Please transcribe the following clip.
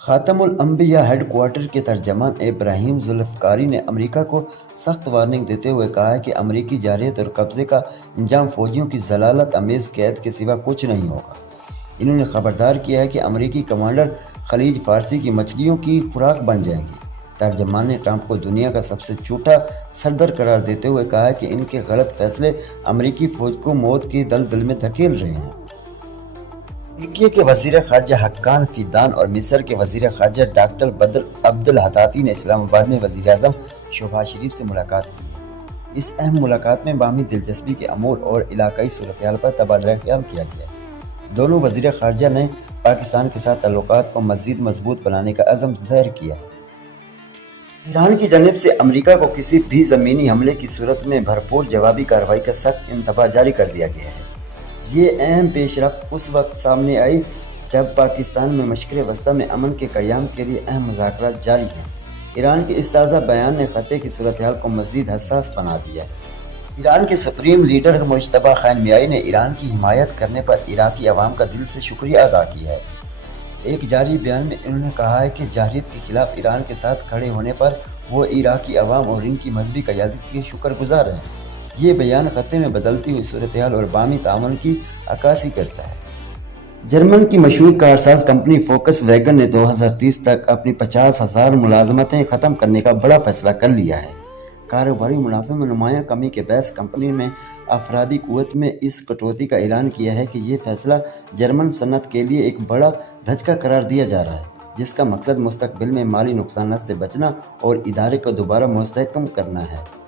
خاتم الانبیاء head quarter کے ترجمان ابراہیم ذوالفقاری نے امریکہ کو سخت وارننگ دیتے ہوئے کہا ہے کہ امریکی جارحیت اور قبضے کا انجام فوجیوں کی ذلالت آمیز قید کے سوا کچھ نہیں ہوگا۔ انہوں نے خبردار کیا ہے کہ امریکی کمانڈر خلیج فارسی کی مچھلیوں کی خوراک بن جائیں گی۔ ترجمان نے ٹرمپ کو دنیا کا سب سے جھوٹا سردر قرار دیتے ہوئے کہا ہے کہ ان کے غلط فیصلے امریکی فوج کو موت کے دلدل میں دھکیل رہے ہیں۔ ترکی کے وزیر خارجہ حقان فیدان اور مصر کے وزیر خارجہ ڈاکٹر بدر عبدالحطاطی نے اسلام آباد میں وزیر اعظم شہباز شریف سے ملاقات کی ہے۔ اس اہم ملاقات میں باہمی دلچسپی کے امور اور علاقائی صورتحال پر تبادلہ خیال کیا گیا ہے۔ دونوں وزیر خارجہ نے پاکستان کے ساتھ تعلقات کو مزید مضبوط بنانے کا عزم ظاہر کیا ہے۔ ایران کی جانب سے امریکہ کو کسی بھی زمینی حملے کی صورت میں بھرپور جوابی کارروائی کا سخت انتباہ جاری کر دیا گیا ہے۔ یہ اہم پیش رفت اس وقت سامنے آئی جب پاکستان میں مشرق وسطیٰ میں امن کے قیام کے لیے اہم مذاکرات جاری ہیں۔ ایران کے اس تازہ بیان نے خطے کی صورتحال کو مزید حساس بنا دیا ہے۔ ایران کے سپریم لیڈر مجتبیٰ خامنہئی نے ایران کی حمایت کرنے پر عراقی عوام کا دل سے شکریہ ادا کیا ہے۔ ایک جاری بیان میں انہوں نے کہا ہے کہ جارحیت کے خلاف ایران کے ساتھ کھڑے ہونے پر وہ عراقی عوام اور ان کی مذہبی قیادت کے شکر گزار ہیں۔ یہ بیان خطے میں بدلتی ہوئی صورتحال اور باہمی تعاون کی عکاسی کرتا ہے۔ جرمن کی مشہور کارساز کمپنی فوکس ویگن نے 2030 تک اپنی 50,000 ملازمتیں ختم کرنے کا بڑا فیصلہ کر لیا ہے۔ کاروباری منافع میں نمایاں کمی کے باعث کمپنی میں افرادی قوت میں اس کٹوتی کا اعلان کیا ہے کہ یہ فیصلہ جرمن صنعت کے لیے ایک بڑا دھچکا قرار دیا جا رہا ہے، جس کا مقصد مستقبل میں مالی نقصانات سے بچنا اور ادارے کو دوبارہ مستحکم کرنا ہے۔